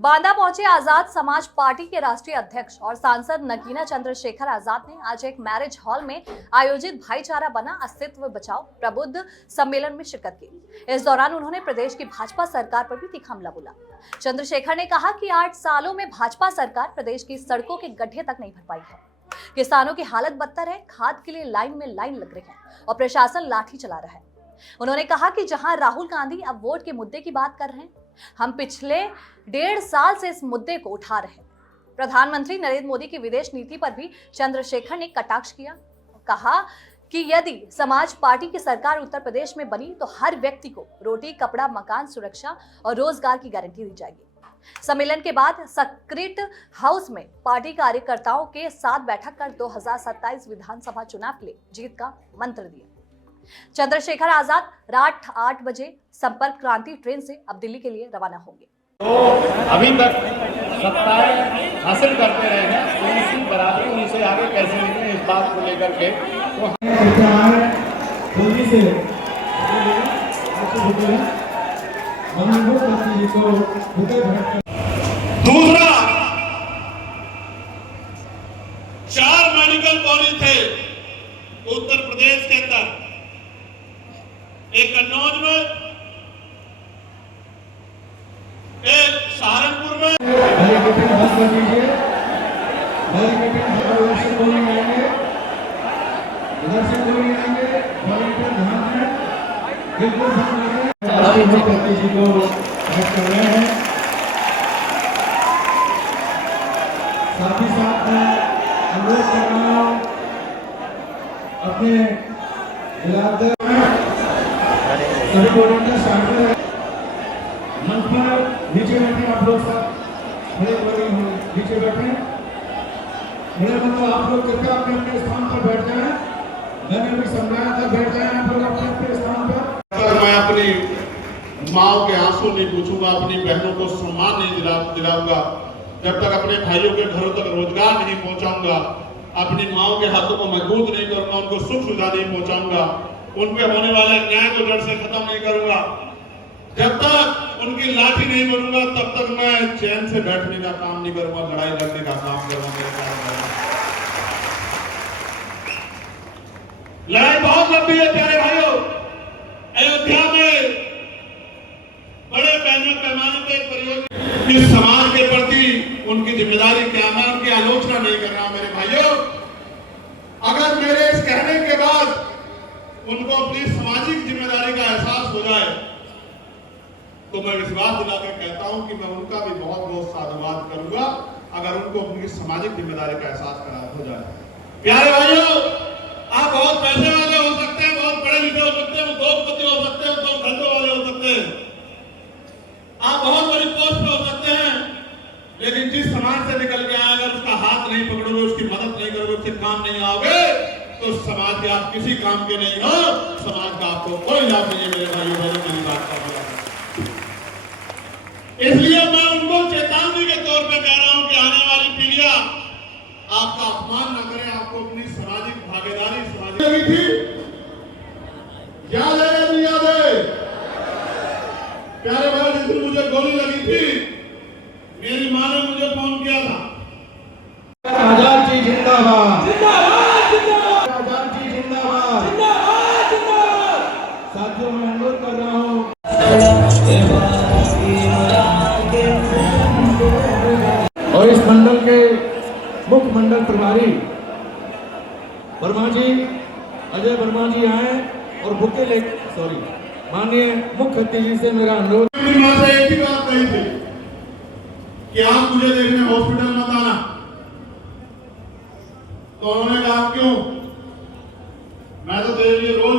बांदा पहुंचे आजाद समाज पार्टी के राष्ट्रीय अध्यक्ष और सांसद नगीना चंद्रशेखर आजाद ने आज एक मैरिज हॉल में आयोजित भाईचारा बना अस्तित्व बचाओ प्रबुद्ध सम्मेलन में शिरकत की। इस दौरान उन्होंने प्रदेश की भाजपा सरकार पर भी तीखा हमला बोला। चंद्रशेखर ने कहा कि 8 सालों में भाजपा सरकार प्रदेश की सड़कों के गड्ढे तक नहीं भर पाई है, किसानों की हालत बदतर है, खाद के लिए लाइन में लाइन लग रही है और प्रशासन लाठी चला रहा है। उन्होंने कहा कि जहां राहुल गांधी अब वोट के मुद्दे की बात कर रहे हैं, हम पिछले 1.5 साल से इस मुद्दे को उठा रहे हैं। प्रधानमंत्री नरेंद्र मोदी की विदेश नीति पर भी चंद्रशेखर ने कटाक्ष किया। कहा कि यदि समाज पार्टी की सरकार उत्तर प्रदेश में बनी तो हर व्यक्ति को रोटी, कपड़ा, मकान, सुरक्षा और रोजगार की गारंटी दी जाएगी। सम्मेलन के बाद सेक्रेट हाउस में पार्टी कार्यकर्ताओं के साथ बैठक कर 2027 विधानसभा चुनाव के लिए जीत का मंत्र दिया। चंद्रशेखर आजाद रात 8 बजे संपर्क क्रांति ट्रेन से अब दिल्ली के लिए रवाना होंगे। तो अभी तक सत्ताएं हासिल करते रहे हैं, उनकी बराबरी उनसे आगे कैसे निकले इस बात को लेकर के दूसरा 4 मेडिकल कॉलेज थे उत्तर प्रदेश के अंदर, एक कन्नौज में, एक सहारनपुर में। साथ ही साथ मैं अनुरोध कर रहा हूँ अपने इलाके सभी वॉलंटियर शामिल हैं। मंच पर नीचे बैठे आप लोग सब खड़े नीचे बैठे। मेरे मतलब आप लोग कृपया अपने अपने स्थान पर बैठ जाएं। मैंने भी समझाया था, बैठ जाएं आप लोग अपने अपने स्थान पर। मैं अपनी माओ के आंसू नहीं पूछूंगा, अपनी बहनों को सम्मान नहीं दिलाऊंगा, जब तक अपने भाइयों के घरों तक रोजगार नहीं पहुंचाऊंगा, अपनी माओ के हाथों को मजबूत नहीं करूंगा, उनको सुख सुविधा नहीं पहुंचाऊंगा, उन पे होने वाले अन्याय को जड़ से खत्म नहीं करूंगा, जब तक उनकी लाठी नहीं बनूंगा तब तक मैं चैन से बैठने का काम नहीं करूंगा, लड़ाई लड़ने का काम करूंगा। लड़ाई बहुत लंबी है प्यारे भाइयों। अयोध्या में बड़े पैमाने पे परियोजना, इस समाज के प्रति उनकी जिम्मेदारी क्या है, उनकी आलोचना नहीं कर रहा मेरे भाइयों। अगर मेरे इस कहने के बाद उनको अपनी सामाजिक जिम्मेदारी का एहसास हो जाए तो मैं विश्वास दिलाकर कहता हूं कि मैं उनका भी बहुत बहुत साधुवाद करूंगा अगर उनको अपनी सामाजिक जिम्मेदारी का एहसास हो जाए। प्यारे भाइयों, आप बहुत पैसे वाले हो सकते हैं, बहुत पढ़े लिखे हो सकते हैं, उद्योगपति हो सकते हैं, उद्योग धंधे वाले हो सकते हैं, आप बहुत बड़ी पोस्ट पे हो सकते हैं, लेकिन जिस समाज से निकल के आए अगर उसका हाथ नहीं पकड़ोगे, उसकी मदद नहीं करोगे, उससे काम नहीं आओगे तो समाज के आप किसी काम के नहीं हो, समाज का आपको कोई लाभ नहीं है मेरे भाइयों बहनों। मेरी बात का इसलिए मैं उनको चेतावनी के तौर पे कह रहा हूं कि आने वाली पीढ़ियां आपका अपमान न करें, आपको अपनी सामाजिक भागीदारी समाजिक लगी थी, याद है या नहीं याद है प्यारे भाई, जिस दिन मुझे गोली लगी थी मेरी मां ने मुझे फोन किया था, आजाद जी जिंदाबाद, जिंदाबाद, जिंदाबाद, आजाद जी जिंदाबाद, जिंदाबाद, जिंदाबाद। साथियों, मैं अनुरोध कर रहा हूँ और इस मंडल के मुख्य मंडल प्रभारी वर्मा जी, अजय वर्मा जी आए और बुके ले माननीय मुख्य अतिथि से मेरा अनुरोध। मां से एक ही बात कही थी कि आप मुझे देखने हॉस्पिटल मत आना, तो उन्होंने कहा क्यों? मैं तो तेरे लिए रोज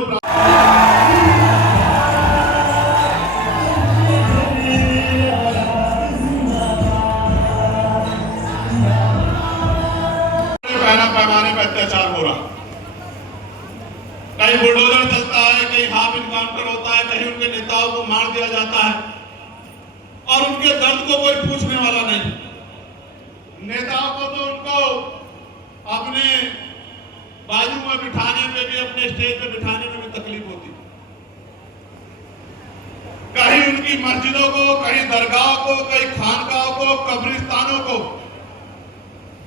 पैमाने पर अत्याचार हो रहा, कहीं बुलडोजर चलता है, कहीं हाफ इनकाउंटर होता है, कहीं उनके नेताओं को मार दिया जाता है और उनके दर्द को कोई पूछने वाला नहीं। नेताओं को तो उनको अपने बाजू में बिठाने में भी, अपने स्टेज पे बिठाने में भी तकलीफ होती। कहीं उनकी मस्जिदों को, कहीं दरगाहों को, कहीं खानकाहों को,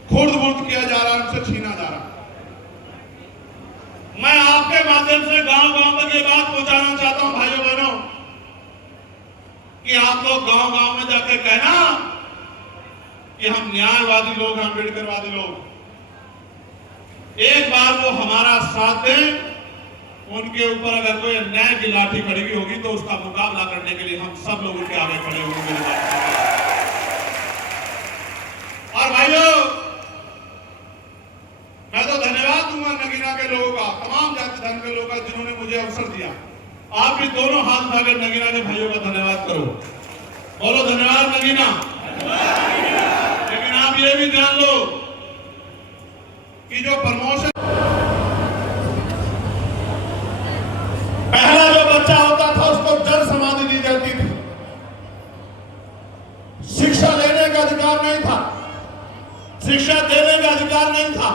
खुर्द-बुर्द किया जा रहा है, उनसे छीना जा रहा है। मैं आपके माध्यम से गांव-गांव तक ये बात पहुंचाना चाहता हूं भाइयों बहनों, कि आप लोग गांव-गांव में जाके कहना कि हम न्यायवादी लोग हैं, अम्बेडकरवादी लोग। एक बार वो हमारा साथ दें, उनके ऊपर अगर कोई न्याय की लाठी खड़ी होगी तो उसका मुकाबला करने के लिए हम सब लोग उनके आगे खड़े होंगे। और भाइयों, मैं तो धन्यवाद दूंगा नगीना के लोगों का, तमाम जाति धर्म के लोगों का, जिन्होंने मुझे अवसर दिया। आप भी दोनों हाथ उठाकर नगीना के भाइयों का धन्यवाद करो, बोलो धन्यवाद नगीना। लेकिन आप ये भी जान लो कि जो प्रमोशन, पहला जो बच्चा होता था उसको जल समाधि दी जाती थी, शिक्षा लेने का अधिकार नहीं था, शिक्षा देने का अधिकार नहीं था,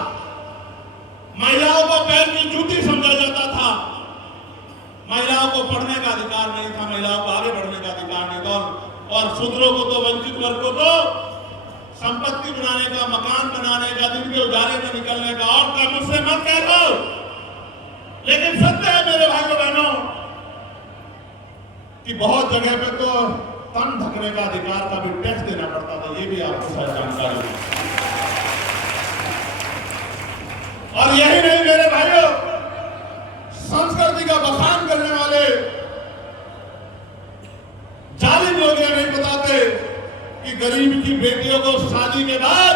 महिलाओं को पैर की जूती समझा जाता था, महिलाओं को पढ़ने का अधिकार नहीं था, महिलाओं को आगे बढ़ने का अधिकार नहीं था, और शूद्रों को तो, वंचित वर्ग को तो संपत्ति बनाने का, मकान बनाने का, दिन के उजाले में निकलने का, और का मुझसे मत कह दो। लेकिन सत्य है मेरे भाइयों बहनों कि बहुत जगह पे तो तन ढकने का अधिकार का भी टैक्स देना पड़ता था, ये भी आपको शायद जानकारी है। और यही नहीं मेरे भाइयों, संस्कृति का बखान करने वाले जालिम लोग ये नहीं बताते कि गरीब की बेटियों को शादी के बाद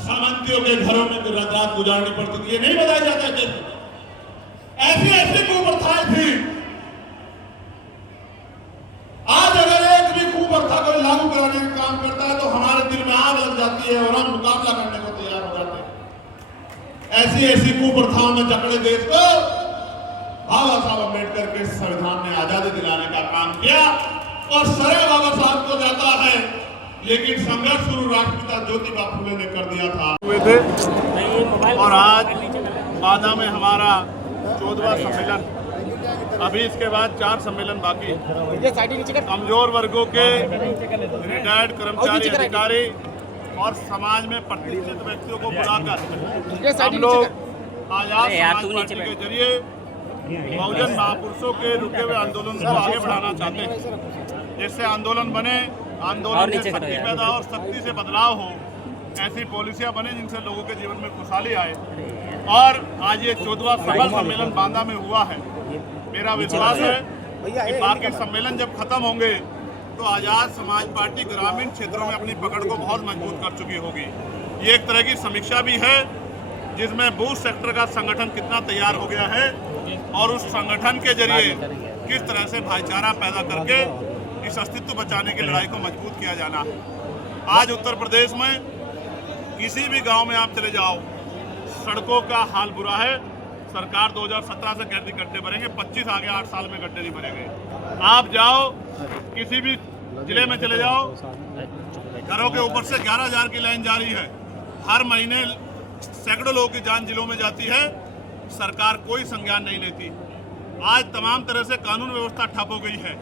सामंतियों के घरों में रात गुजारनी पड़ती थी, ये नहीं बताया जाता कि ऐसी ऐसी कुप्रथाएं थी। आज अगर एक भी कुप्रथा कोई लागू कराने का काम करता है तो हमारे दिल में आग लग जाती है और हम मुकाबला करने को तैयार हो जाते हैं। ऐसी ऐसी कुप्रथाओं में जकड़े देश को बाबा साहब अम्बेडकर के संविधान ने आजादी दिलाने का काम किया, और श्रेय बाबा साहब को जाता है, लेकिन संघर्ष शुरू राष्ट्रपिता ज्योतिबा फुले ने कर दिया था हुए थे। और आज बांदा में हमारा 14वां सम्मेलन, अभी इसके बाद 4 सम्मेलन बाकी। कमजोर वर्गों के, रिटायर्ड कर्मचारी, अधिकारी और समाज में प्रतिष्ठित व्यक्तियों को बुलाकर हम लोग आजाद समाज पार्टी के जरिए बहुजन महापुरुषों के रुके हुए आंदोलन को आगे बढ़ाना चाहते हैं, जिससे आंदोलन बने, आंदोलन में शक्ति पैदा और शक्ति से बदलाव हो, ऐसी पॉलिसियां बने जिनसे लोगों के जीवन में खुशहाली आए। और आज ये 14वां सफल सम्मेलन बांदा में हुआ है। मेरा विश्वास है कि बाकी सम्मेलन जब खत्म होंगे तो आजाद समाज पार्टी ग्रामीण क्षेत्रों में अपनी पकड़ को बहुत मजबूत कर चुकी होगी। ये एक तरह की समीक्षा भी है जिसमें बूथ सेक्टर का संगठन कितना तैयार हो गया है और उस संगठन के जरिए किस तरह से भाईचारा पैदा करके इस अस्तित्व बचाने की लड़ाई को मजबूत किया जाना है। आज उत्तर प्रदेश में किसी भी गांव में आप चले जाओ, सड़कों का हाल बुरा है। सरकार 2017 से कहती गड्ढे भरेंगे, 25 आगे 8 साल में गड्ढे नहीं भरेंगे। आप जाओ किसी भी जिले में चले जाओ, घरों के ऊपर से 11,000 की लाइन जारी है। हर महीने सैकड़ों लोगों की जान जिलों में जाती है, सरकार कोई संज्ञान नहीं लेती। आज तमाम तरह से कानून व्यवस्था ठप हो गई है।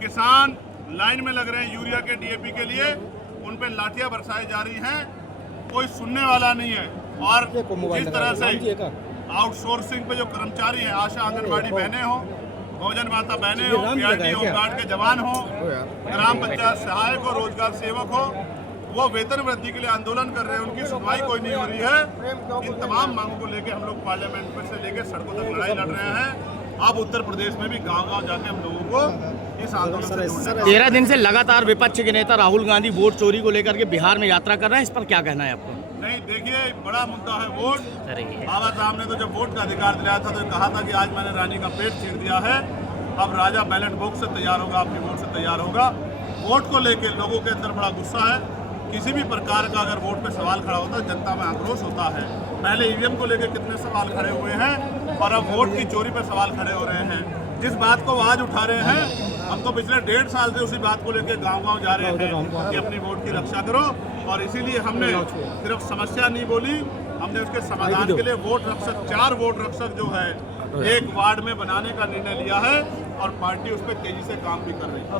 किसान लाइन में लग रहे हैं यूरिया के, डीएपी के लिए, उन पे लाठियां बरसाई जा रही हैं, कोई सुनने वाला नहीं है। और जिस तरह से आउटसोर्सिंग पे जो कर्मचारी हैं, आशा आंगनबाड़ी बहनें हो, बहुजन माता बहनें हो, पीआरटी होमगार्ड के जवान हो, ग्राम पंचायत सहायक हो, रोजगार सेवक हो, वो वेतन वृद्धि के लिए आंदोलन कर रहे हैं, उनकी सुनवाई कोई नहीं हो रही है। इन तमाम मांगों को लेकर हम लोग पार्लियामेंट में से लेकर सड़कों तक लड़ाई लड़ रहे हैं। अब उत्तर प्रदेश में भी गांव-गांव जाके हम लोगों को इस आंदोलन से जोड़ना है। 13 दिन से लगातार विपक्ष के नेता राहुल गांधी वोट चोरी को लेकर के बिहार में यात्रा कर रहे हैं, इस पर क्या कहना है आपको? नहीं, देखिए, बड़ा मुद्दा है वोट। बाबा साहब ने तो जब वोट का अधिकार दिलाया था तो कहा था कि आज मैंने रानी का पेट चीर दिया है, अब राजा बैलेट बॉक्स से तैयार होगा, अपनी वोट से तैयार होगा। वोट को लेकर लोगों के अंदर बड़ा गुस्सा है। किसी भी प्रकार का अगर वोट पे सवाल खड़ा होता है, जनता में आक्रोश होता है। पहले ईवीएम को लेकर कितने सवाल खड़े हुए हैं और अब वोट की चोरी पे सवाल खड़े हो रहे हैं। जिस बात को आज उठा रहे हैं, हम तो पिछले 1.5 साल से उसी बात को लेकर गांव-गांव जा रहे हैं कि अपनी वोट की रक्षा करो। और इसीलिए हमने सिर्फ समस्या नहीं बोली, हमने उसके समाधान के लिए वोट रक्षक, 4 वोट रक्षक जो है एक वार्ड में बनाने का निर्णय लिया है और पार्टी उस पर तेजी से काम भी कर रही है।